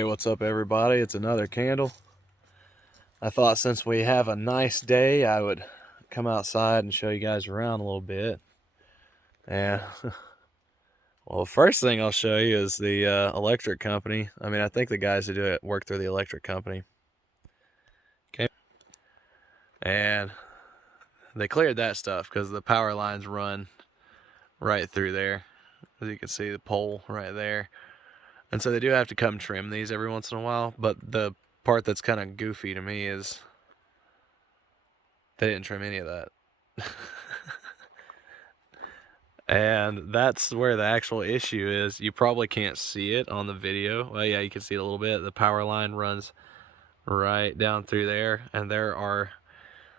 Hey, what's up everybody? It's another candle. I thought since we have a nice day, I would come outside and show you guys around a little bit. And well, the first thing I'll show you is the electric company. I think the guys who do it work through the electric company. Okay. And they cleared that stuff because the power lines run right through there. As you can see, the pole right there. And so they do have to come trim these every once in a while, but the part that's kind of goofy to me is they didn't trim any of that. And that's where the actual issue is. You probably can't see it on the video. Well, yeah, you can see it a little bit. The power line runs right down through there, and there are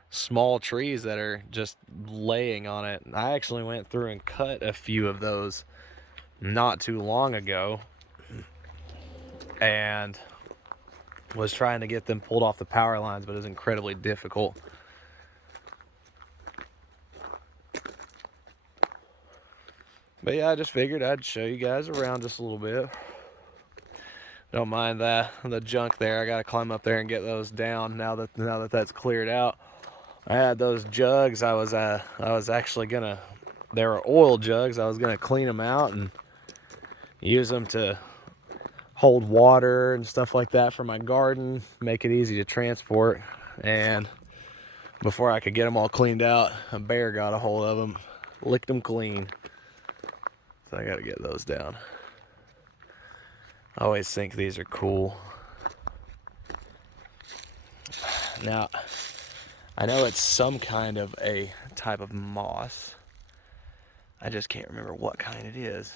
small trees that are just laying on it. I actually went through and cut a few of those not too long ago and was trying to get them pulled off the power lines, but it was incredibly difficult. But yeah, I just figured I'd show you guys around just a little bit. Don't mind the junk there. I gotta climb up there and get those down now that that's cleared out. I had those jugs. I was actually gonna, they were oil jugs. I was gonna clean them out and use them to hold water and stuff like that for my garden, make it easy to transport. And before I could get them all cleaned out, a bear got a hold of them, licked them clean. So I gotta get those down. I always think these are cool. Now, I know it's some kind of a type of moss. I just can't remember what kind it is.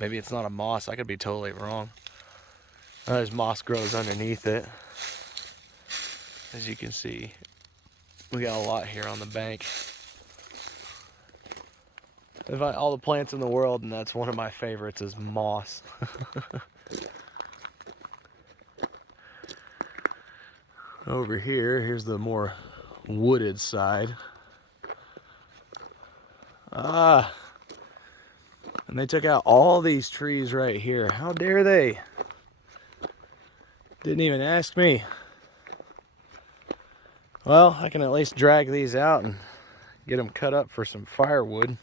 Maybe it's not a moss. I could be totally wrong. There's moss grows underneath it. As you can see, we got a lot here on the bank. All the plants in the world, and that's one of my favorites, is moss. Over here, here's the more wooded side. And they took out all these trees right here. How dare they? Didn't even ask me. Well, I can at least drag these out and get them cut up for some firewood.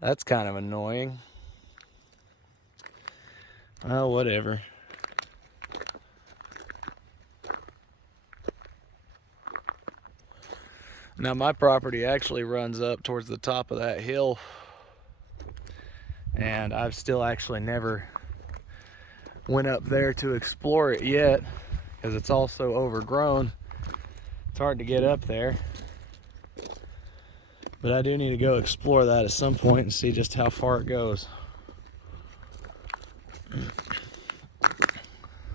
That's kind of annoying. Oh, whatever. Now my property actually runs up towards the top of that hill, and I've still actually never went up there to explore it yet because it's all so overgrown. It's hard to get up there. But I do need to go explore that at some point and see just how far it goes.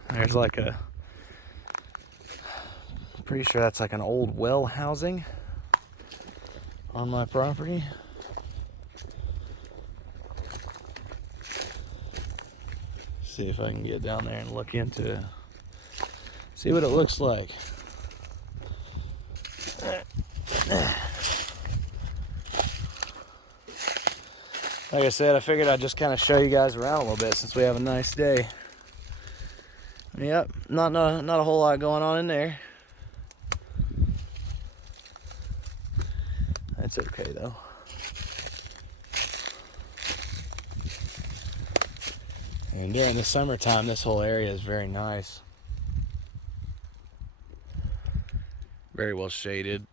There's like a, pretty sure that's like an old well housing on my property. See if I can get down there and look into it. See what it looks like. Like I said, I figured I'd just kind of show you guys around a little bit since we have a nice day. Yep, not a whole lot going on in there. That's okay though. And during the summertime, this whole area is very nice. Very well shaded.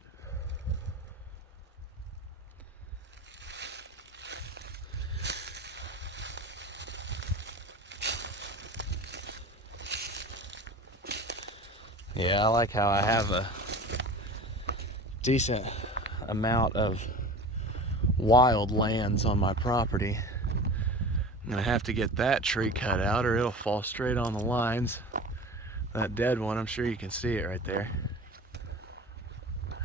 Yeah, I like how I have a decent amount of wild lands on my property. I'm gonna have to get that tree cut out or it'll fall straight on the lines. That dead one, I'm sure you can see it right there.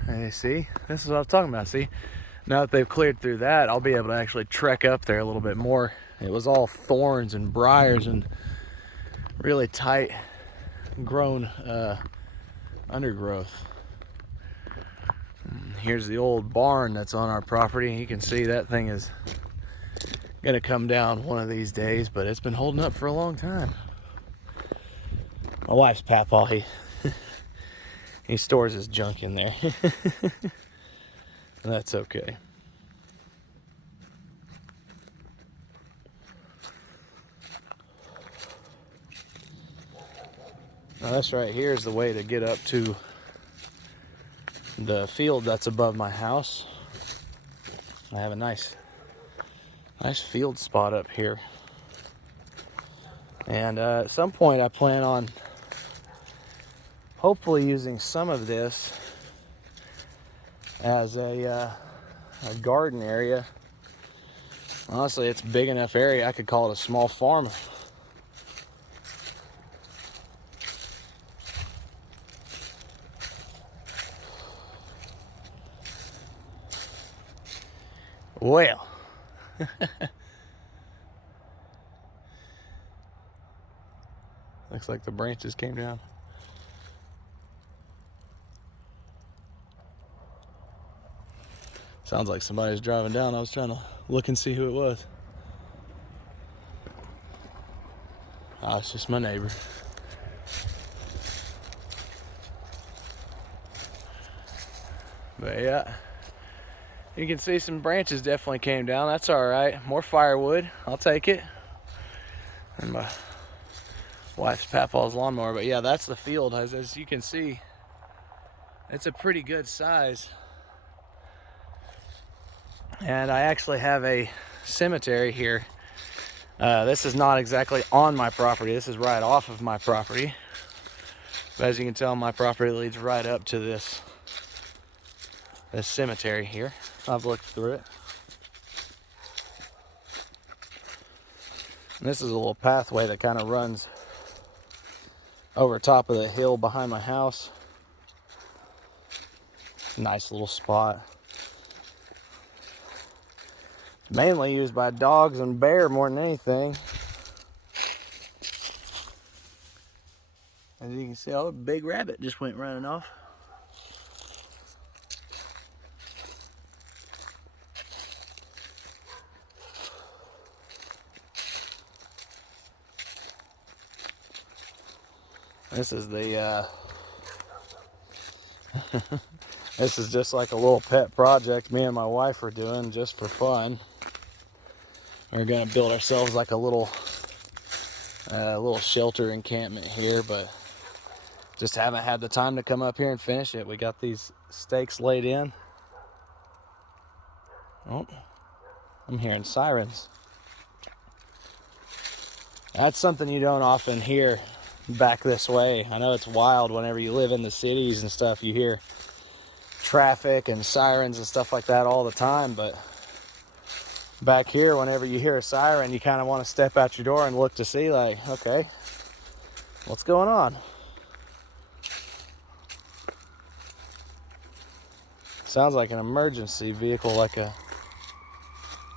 Hey, see? This is what I was talking about, see? Now that they've cleared through that, I'll be able to actually trek up there a little bit more. It was all thorns and briars and really tight grown undergrowth. Here's the old barn that's on our property. You can see that thing is gonna come down one of these days, but it's been holding up for a long time. My wife's papaw, he stores his junk in there. That's okay. Now this right here is the way to get up to the field that's above my house. I have a nice field spot up here. And at some point I plan on hopefully using some of this as a garden area. Honestly, it's a big enough area I could call it a small farm. Well, looks like the branches came down. Sounds like somebody's driving down. I was trying to look and see who it was. Oh, it's just my neighbor. But yeah, you can see some branches definitely came down. That's all right. More firewood. I'll take it. And my wife's papaw's lawnmower. But yeah, that's the field. As you can see, it's a pretty good size. And I actually have a cemetery here. This is not exactly on my property. This is right off of my property. But as you can tell, my property leads right up to this cemetery here. I've looked through it. And this is a little pathway that kind of runs over top of the hill behind my house. Nice little spot. Mainly used by dogs and bear more than anything. As you can see, oh, a big rabbit just went running off. This is the this is just like a little pet project me and my wife are doing just for fun. We're gonna build ourselves like a little shelter encampment here, but just haven't had the time to come up here and finish it. We got these stakes laid in. Oh, I'm hearing sirens. That's something you don't often hear back this way. I know it's wild whenever you live in the cities and stuff. You hear traffic and sirens and stuff like that all the time, but back here, whenever you hear a siren, you kind of want to step out your door and look to see, like, okay, what's going on? Sounds like an emergency vehicle, like a...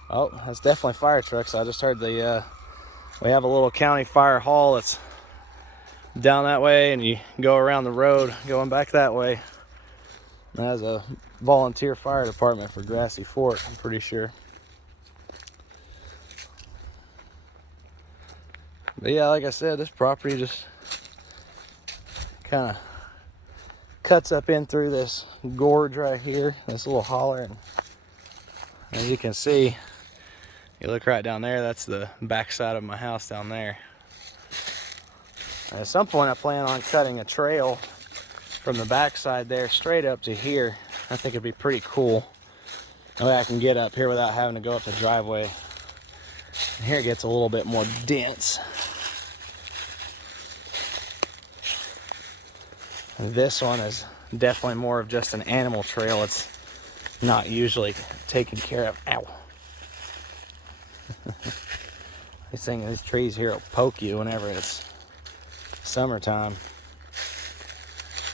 Oh, that's definitely fire trucks. I just heard the... We have a little county fire hall that's down that way, and you go around the road going back that way. That's a volunteer fire department for Grassy Fork, I'm pretty sure. But yeah, like I said, this property just kind of cuts up in through this gorge right here, this little holler, and as you can see, you look right down there, that's the back side of my house down there. And at some point I plan on cutting a trail from the back side there straight up to here. I think it'd be pretty cool. That way I can get up here without having to go up the driveway. And here it gets a little bit more dense. And this one is definitely more of just an animal trail. It's not usually taken care of. Ow. These trees here will poke you whenever it's summertime.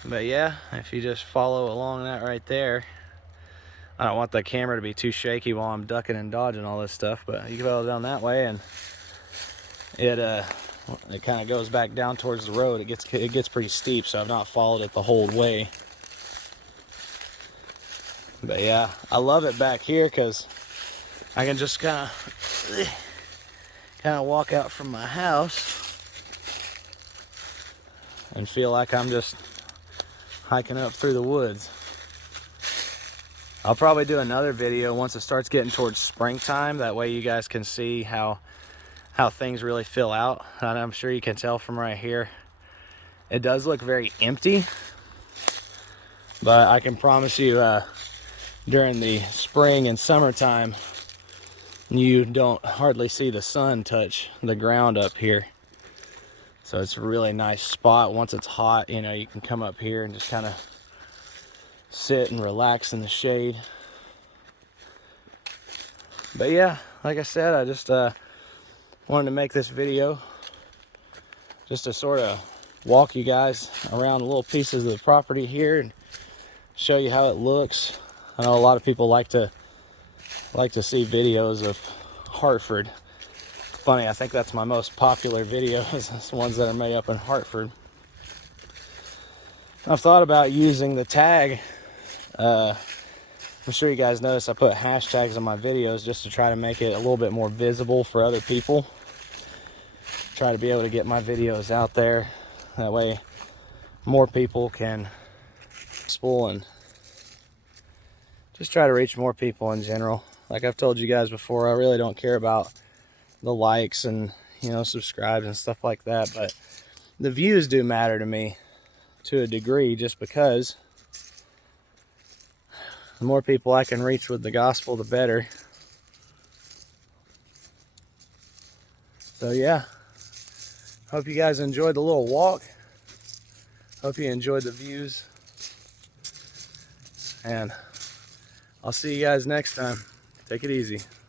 But yeah, if you just follow along that right there, I don't want the camera to be too shaky while I'm ducking and dodging all this stuff, but you can follow down that way, and it kind of goes back down towards the road. It gets pretty steep, so I've not followed it the whole way. But yeah, I love it back here because I can just kind of kind of walk out from my house and feel like I'm just hiking up through the woods. I'll probably do another video once it starts getting towards springtime. That way you guys can see how things really fill out. And I'm sure you can tell from right here, it does look very empty. But I can promise you, during the spring and summertime, you don't hardly see the sun touch the ground up here. So it's a really nice spot. Once it's hot, you know, you can come up here and just kind of sit and relax in the shade. But yeah, like I said, I just wanted to make this video just to sort of walk you guys around little pieces of the property here and show you how it looks. I know a lot of people like to see videos of Hartford. Funny, I think that's my most popular videos, is ones that are made up in Hartford. I've thought about using the tag. I'm sure you guys notice I put hashtags on my videos just to try to make it a little bit more visible for other people. Try to be able to get my videos out there. That way more people can explore and just try to reach more people in general. Like I've told you guys before, I really don't care about the likes and, you know, subscribes and stuff like that, but the views do matter to me to a degree, just because the more people I can reach with the gospel, the better. So yeah, hope you guys enjoyed the little walk. Hope you enjoyed the views, and I'll see you guys next time. Take it easy.